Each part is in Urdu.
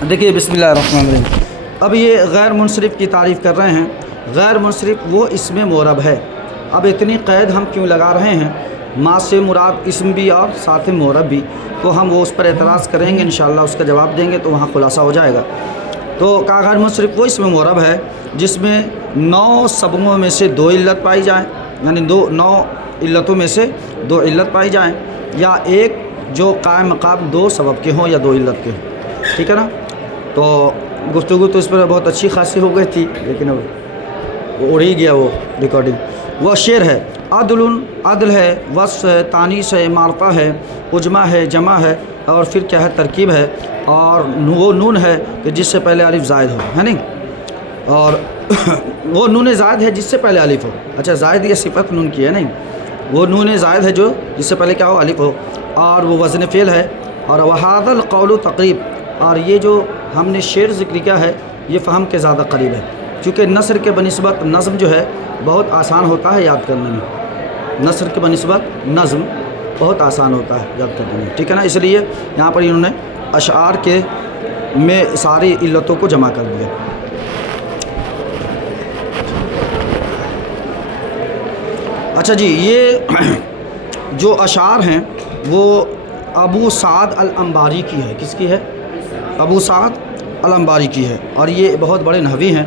دیکھیے بسم اللہ الرحمن الرحیم. اب یہ غیر منصرف کی تعریف کر رہے ہیں. غیر منصرف وہ اسم معرب ہے. اب اتنی قید ہم کیوں لگا رہے ہیں؟ ما سے مراد اسم بھی اور ساتھ معرب بھی، تو ہم وہ اس پر اعتراض کریں گے انشاءاللہ، اس کا جواب دیں گے تو وہاں خلاصہ ہو جائے گا. تو کہا غیر منصرف وہ اسم معرب ہے جس میں 9 سببوں میں سے 2 علت پائی جائیں، یعنی 9 علتوں میں سے 2 علت پائی جائیں، یا ایک جو قائم مقام 2 سبب کے ہوں یا 2 علت کے ہوں. ٹھیک ہے نا؟ تو گفتگو تو اس پر بہت اچھی خاصی ہو گئی تھی، لیکن اب اڑ ہی گیا وہ ریکارڈنگ. وہ شعر ہے. عدل ہے، وصف ہے، تانیث ہے، معرفہ ہے، عجمہ ہے، جمع ہے، اور پھر کیا ہے؟ ترکیب ہے. اور وہ نون ہے کہ جس سے پہلے الف زائد ہو، ہے نہیں؟ اور وہ نون زائد ہے جس سے پہلے الف ہو. اچھا، زائد یہ صفت نون کی ہے نہیں، وہ نون زائد ہے جو جس سے پہلے کیا ہو؟ الف ہو. اور وہ وزن فعل ہے. اور وہذا القول تقریب، اور یہ جو ہم نے شعر ذکر کیا ہے یہ فہم کے زیادہ قریب ہے، چونکہ نثر کے بنسبت نظم جو ہے بہت آسان ہوتا ہے یاد کرنے میں. نثر کے بنسبت نظم بہت آسان ہوتا ہے یاد کرنے میں. ٹھیک ہے نا؟ اس لیے یہاں پر انہوں نے اشعار کے میں ساری علتوں کو جمع کر دیا. اچھا جی، یہ جو اشعار ہیں وہ ابو سعد الانباری کی ہے. کس کی ہے؟ ابو سعد الانباری کی ہے. اور یہ بہت بڑے نحوی ہیں.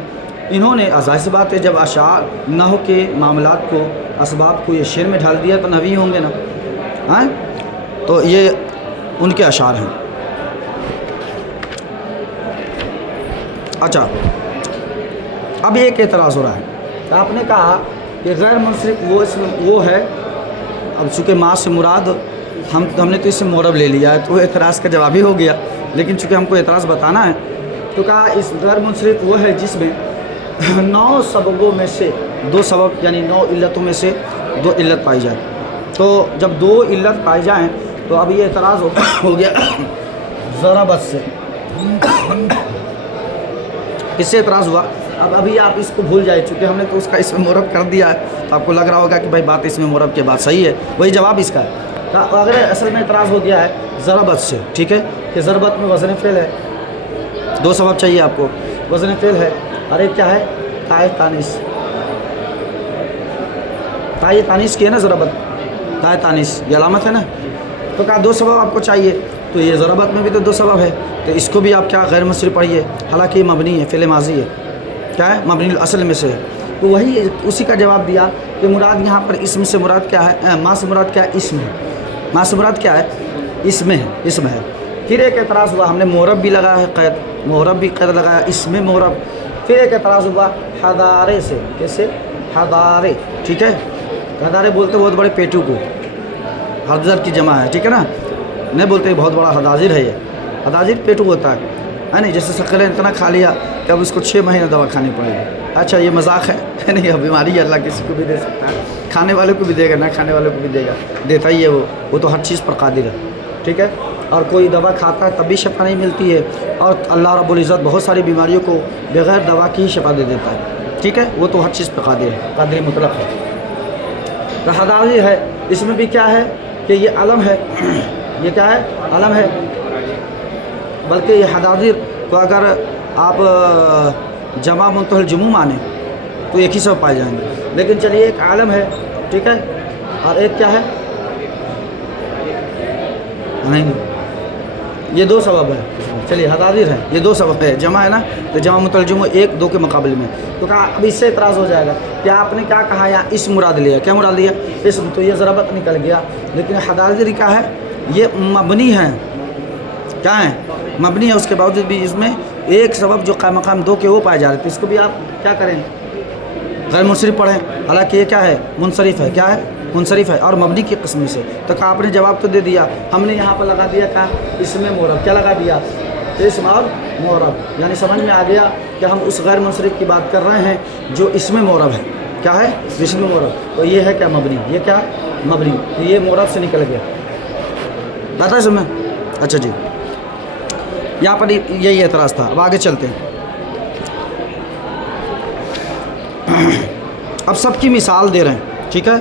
انہوں نے ظاہر سی بات ہے جب اشعار نحو کے معاملات کو اسباب کو یہ شعر میں ڈھال دیا تو نحوی ہوں گے نا، ہاں؟ تو یہ ان کے اشعار ہیں. اچھا، اب ایک اعتراض ہو رہا ہے. آپ نے کہا کہ غیر منصرف وہ ہے. اب چونکہ ما سے مراد ہم نے تو اس سے معرب لے لیا ہے تو وہ اعتراض کا جواب ہی ہو گیا، لیکن چونکہ ہم کو اعتراض بتانا ہے تو کہا اس غیر منصرف وہ ہے جس میں 9 سببوں میں سے 2 سبب، یعنی 9 علتوں میں سے 2 علت پائی جائے. تو جب 2 علت پائی جائیں تو اب یہ اعتراض ہو گیا ضربت سے. اس سے اعتراض ہوا. اب ابھی آپ اس کو بھول جائے، چونکہ ہم نے تو اس کا اسم معرب کر دیا ہے تو آپ کو لگ رہا ہوگا کہ بھائی بات اسم معرب کے بات صحیح ہے، وہی جواب اس کا ہے. اگر اصل میں اعتراض ہو گیا ہے ضربت سے، ٹھیک ہے، کہ ضربت میں وزن فعل ہے، 2 سبب چاہیے آپ کو، وزن فعل ہے، اور ایک کیا ہے؟ تائے تانیث. تائے تانیث کی ہے نا ضربت، تائے تانیث یہ علامت ہے نا. تو کہا 2 سبب آپ کو چاہیے، تو یہ ضربت میں بھی تو 2 سبب ہے، تو اس کو بھی آپ کیا غیر منصرف پڑھیے. حالانکہ یہ مبنی ہے، فعل ماضی ہے، کیا ہے؟ مبنی الاصل میں سے ہے. تو وہی اسی کا جواب دیا کہ مراد یہاں پر اسم سے مراد کیا ہے؟ ما سے مراد کیا ہے؟ اسم ہے. ما سے مراد کیا ہے؟ اسم ہے، اسم ہے. پھر ایک اعتراض ہوا، ہم نے معرب بھی لگایا ہے قید، معرب بھی قید لگایا، اسم معرب. پھر ایک اعتراض ہوا حضارے سے. کیسے؟ حضارے. ٹھیک ہے، حضارے بولتے بہت بڑے پیٹو کو، حضر کی جمع ہے، ٹھیک ہے نا؟ نہیں بولتے بہت بڑا حضاجر ہے. یہ حضاجر پیٹو ہوتا ہے نہیں؟ جیسے شکل اتنا کھا لیا کہ اب اس کو 6 مہینے دوا کھانی پڑے گی. اچھا، یہ مذاق ہے نہیں، یہ بیماری ہے، اللہ کسی کو بھی دے سکتا ہے، کھانے والے کو بھی دے گا، نہ کھانے والے کو بھی دے گا، دیتا ہی ہے وہ تو ہر چیز پر قادر ہے. ٹھیک ہے، اور کوئی دوا کھاتا ہے تب بھی شفا نہیں ملتی ہے، اور اللہ رب العزت بہت ساری بیماریوں کو بغیر دوا کی ہی شفا دے دیتا ہے. ٹھیک ہے، وہ تو ہر چیز پہ قادر ہے، قادر مطلق ہے. تو حضاجر ہے، اس میں بھی کیا ہے کہ یہ علم ہے. یہ کیا ہے؟ علم ہے. بلکہ یہ حضاجر کو اگر آپ جمع منتہی الجموع مانیں تو ایک ہی سبب پائے جائیں گے. لیکن چلیے، ایک عالم ہے، ٹھیک ہے، اور ایک کیا ہے؟ نہیں، یہ 2 سبب ہے. چلیے، حضاجر ہے، یہ 2 سبب ہے، جمع ہے نا، تو جمع منتہی الجموع 1 2 کے مقابلے میں. تو کہا اب اس سے اعتراض ہو جائے گا کہ آپ نے کیا کہا یہاں اسم مراد لیا. کیا مراد لیا؟ اسم. تو یہ ضربت نکل گیا. لیکن حضاجر کیا ہے؟ یہ مبنی ہے. کیا ہے؟ مبنی ہے. اس کے باوجود بھی اس میں ایک سبب جو قائم مقام 2 کے وہ پائے جا رہے تھے، اس کو بھی آپ کیا کریں؟ غیر منصرف پڑھیں. حالانکہ یہ کیا ہے؟ منصرف ہے. کیا ہے؟ منصرف ہے، اور مبنی کی قسم سے. تو کہا آپ نے جواب تو دے دیا، ہم نے یہاں پر لگا دیا کہا اسم معرب. کیا لگا دیا؟ اسم اور معرب. یعنی سمجھ میں آ گیا کہ ہم اس غیر منصرف کی بات کر رہے ہیں جو اسم معرب ہے. کیا ہے؟ اسم معرب. تو یہ ہے کیا؟ مبنی. یہ کیا؟ مبنی. تو یہ معرب سے نکل گیا. بتا ہے سمجھ؟ اچھا جی، یہاں پر یہی اعتراض تھا. اب آگے چلتے ہیں. اب سب کی مثال دے رہے ہیں. ٹھیک ہے،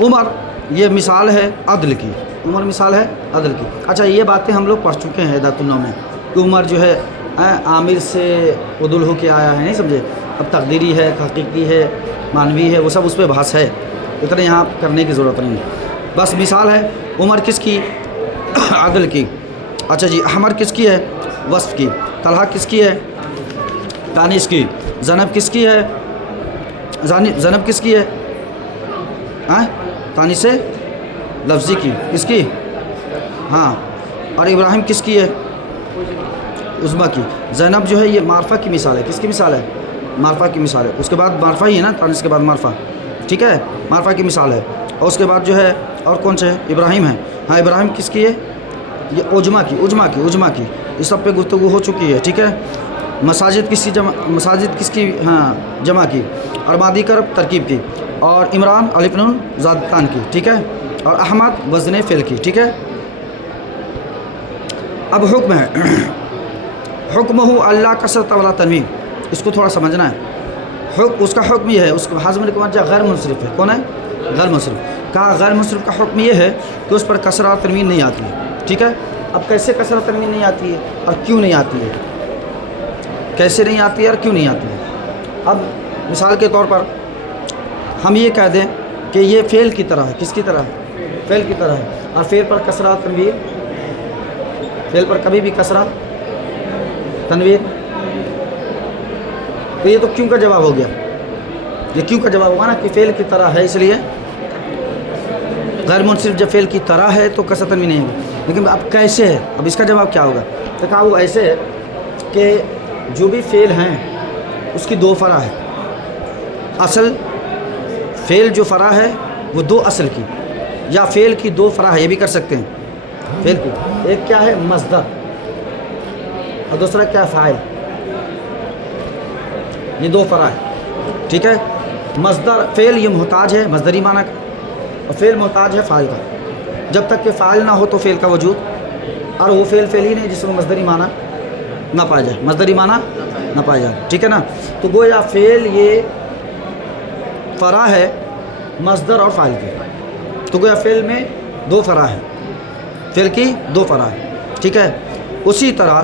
عمر یہ مثال ہے عدل کی. عمر مثال ہے عدل کی. اچھا، یہ باتیں ہم لوگ پڑھ چکے ہیں ہدایت النو میں. کہ عمر جو ہے عامر سے عدل ہو کے آیا ہے، نہیں سمجھے؟ اب تقدیری ہے، حقیقی ہے، معنوی ہے، وہ سب اس پہ بحث ہے، اتنا یہاں کرنے کی ضرورت نہیں ہے۔ بس مثال ہے عمر کس کی؟ عدل کی۔ اچھا جی، احمر کس کی ہے؟ وصف کی۔ طلحہ کس کی ہے؟ تانیث کی۔ زینب کس کی ہے؟ زینب کس کی ہے؟ تانیث لفظی کی۔ کس کی؟ ہاں، اور ابراہیم کس کی ہے؟ عظمیٰ کی۔ زینب جو ہے یہ معرفہ کی مثال ہے۔ کس کی مثال ہے؟ معرفہ کی مثال ہے۔ اس کے بعد معرفہ ہی ہے نا، تانیث کے بعد معرفہ، ٹھیک ہے، معرفہ کی مثال ہے۔ اور اس کے بعد جو ہے اور کون سے ہے؟ ابراہیم ہے۔ ہاں، ابراہیم کس کی ہے؟ یہ عجمہ کی۔ اس سب پہ گفتگو ہو چکی ہے، ٹھیک ہے۔ مساجد کس کی؟ ہاں، جمع کی۔ اور مادی کرب ترکیب کی۔ اور عمران الف نون زادتان کی، ٹھیک ہے۔ اور احمد وزن فعل کی، ٹھیک ہے۔ اب حکم ہے، حکمہ اللہ کثرت ولا تنوین، اس کو تھوڑا سمجھنا ہے۔ اس کا حکم یہ ہے، اس کو حازم نے کہا غیر منصرف ہے۔ کون ہے؟ غیر منصرف۔ کہا غیر منصرف کا حکم یہ ہے کہ اس پر کسرہ اور تنوین نہیں آتی ہے، ٹھیک ہے۔ اب کیسے کسرہ اور تنوین نہیں آتی ہے اور کیوں نہیں آتی ہے؟ کیسے نہیں آتی ہے اور کیوں نہیں آتی ہے؟ اب مثال کے طور پر ہم یہ کہہ دیں کہ یہ فعل کی طرح ہے۔ کس کی طرح ہے؟ فعل کی طرح ہے، اور فعل پر کسرہ اور تنوین، فعل پر کبھی بھی کسرہ تنوین، تو یہ تو کیوں کا جواب ہو گیا، یہ کیوں کا جواب ہوگا نا کہ فعل کی طرح ہے، اس لیے غیر منصرف جب فعل کی طرح ہے تو کسرہ تنوین نہیں ہوگی۔ لیکن اب کیسے ہے؟ اب اس کا جواب کیا ہوگا؟ تو کہا وہ ایسے ہے کہ جو بھی فعل ہیں اس کی دو فرع ہے۔ اصل فعل جو فرع ہے وہ دو اصل کی، یا فعل کی دو فرع ہے، یہ بھی کر سکتے ہیں فعل کی۔ ایک کیا ہے؟ مصدر، اور دوسرا کیا؟ فاعل۔ یہ دو فرع ہے، ٹھیک ہے۔ مصدر فعل یہ محتاج ہے مصدری معنی کا، اور فعل محتاج ہے فاعل کا۔ جب تک کہ فاعل نہ ہو تو فعل کا وجود، اور وہ فعل ہی نہیں جس میں مصدری معنی نہ پایا جائے، مصدری معنی نہ پایا جائے، ٹھیک ہے نا۔ تو گویا فعل یہ فرع ہے مصدر اور فاعل کی، تو گویا فعل میں دو فرع ہے، فعل کی دو فرع ہے، ٹھیک ہے۔ اسی طرح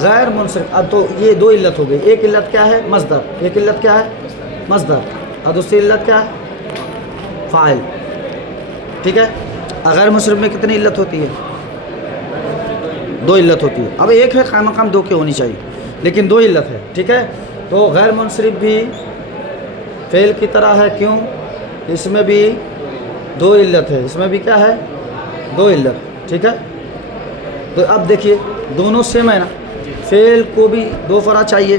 غیر منصرف، اب تو یہ دو علت ہو گئی۔ ایک علت کیا ہے؟ مصدر۔ ایک علت کیا ہے؟ مصدر۔ اور دوسری علت کیا ہے؟ فاعل، ٹھیک ہے۔ غیر منصرف میں کتنی علت ہوتی ہے؟ دو علت ہوتی ہے۔ اب ایک ہے قائم مقام دو کی ہونی چاہیے، لیکن دو علت ہے، ٹھیک ہے۔ تو غیر منصرف بھی فعل کی طرح ہے، کیوں؟ اس میں بھی دو علت ہے، اس میں بھی کیا ہے؟ دو علت، ٹھیک ہے۔ تو اب دیکھیے دونوں سیم ہے نا، فعل کو بھی دو فرع چاہیے،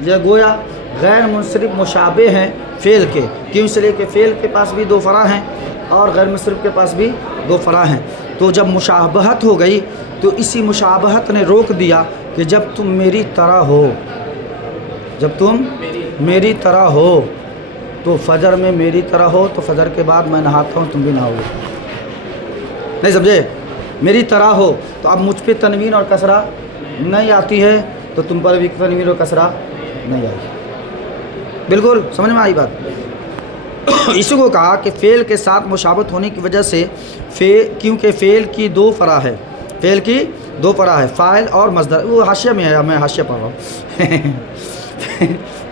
یہ گویا غیر منصرف مشابہ ہیں فعل کے، کیوں؟ اس لیے کہ فعل کے پاس بھی دو فرع ہیں اور غیر منصرف کے پاس بھی دو فرع ہیں۔ تو جب مشابہت ہو گئی تو اسی مشابہت نے روک دیا کہ جب تم میری طرح ہو، جب تم میری طرح ہو، تو فجر میں میری طرح ہو تو فجر کے بعد میں نہاتا ہوں تم بھی نہاؤ گے، نہیں سمجھے؟ میری طرح ہو تو اب مجھ پہ تنوین اور کسرہ نہیں آتی ہے تو تم پر بھی تنوین اور کسرہ نہیں آئی، بالکل سمجھ میں آئی بات۔ اسی کو کہا کہ فعل کے ساتھ مشابہت ہونے کی وجہ سے کیونکہ فعل کی دو فرع ہے، فعل کی دو فرع ہے، فاعل اور مصدر۔ وہ حاشیہ میں ہے، میں حاشیہ پڑھ رہا ہوں۔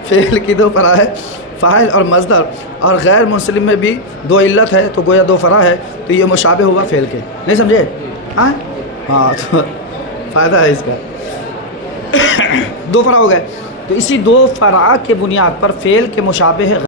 فعل کی دو فرع ہے، فاعل اور مصدر، اور غیر منصرف میں بھی دو علت ہے، تو گویا دو فرع ہے، تو یہ مشابہ ہوا فعل کے، نہیں سمجھے؟ ہاں تو فائدہ ہے اس کا، دو فرع ہو گئے۔ تو اسی دو فرع کے بنیاد پر فعل کے مشابہ